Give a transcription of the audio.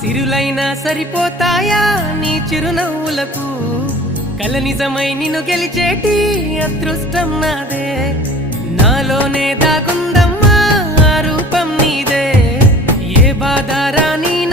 సిరులైనా సరిపోతాయా నీ చిరునవ్వులకు కల నిజమై నిన్ను గెలిచేటి అదృష్టం నాదే నాలోనే దాగుందమ్మా ఆ రూపం నీదే ఏ బాధ రాని